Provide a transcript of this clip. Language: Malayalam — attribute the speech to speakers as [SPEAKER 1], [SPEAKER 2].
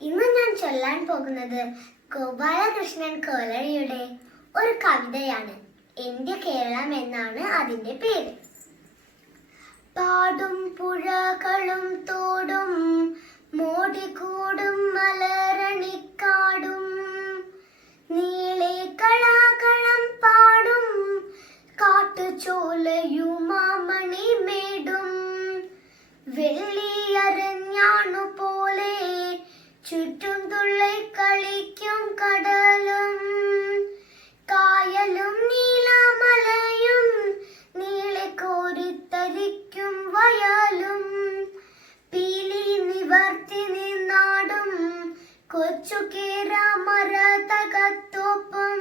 [SPEAKER 1] ഇന്ന് ഞാൻ ചൊല്ലാൻ പോകുന്നത് ഗോപാലകൃഷ്ണൻ കോലഴിയുടെ ഒരു കവിതയാണ്. എന്റെ കേരളം എന്നാണ് അതിന്റെ പേര്. പാടും പുഴകളും തോടും മോടികൂടും മലരണിക്കാടും നീളെ കളാകളം പാടും കാട്ടുചോലയുമാമണി ചുറ്റും തുള്ളി കളിക്കും കടലും. കായലും നീലമലയും നീളെ കോരിത്തരിക്കും വയലും. പീലി നിവർത്തി നിന്നാടും കൊച്ചു കേര മരതകത്തോപ്പം.